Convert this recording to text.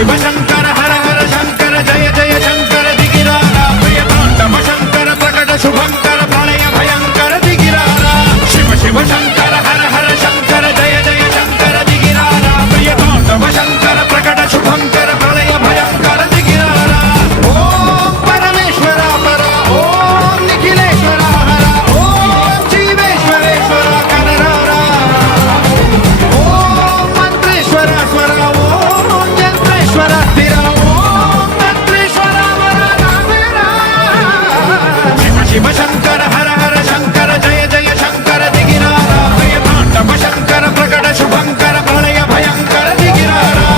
शिव शंकर हर हर शंकर जय जय शंकर दिगिरारा प्रिय तांडव शंकर प्रकट शुभंकर प्रलय भयंकर दिगिरारा शिव शिव शंकर हर हर शंकर जय जय शंकर दिगिरारा प्रिय तांडव शंकर प्रकट शुभंकर प्रलय भयंकर दिगिरारा ओम परमेश्वरा पर ओम निखिलेश्वरा हर ओम जीवेश्वरेश्वर कनरारा ओम मंत्रेश्वर स्वर ओम यंत्रेश्वर स्थिर ओम तंत्रेश्वर वरदामेरा शिव शिव शंकर हर हर शंकर जय जय शंकर दिगिरारा प्रिय तांडव शंकर प्रकट शुभंकर प्रलय भयंकर दिगिरारा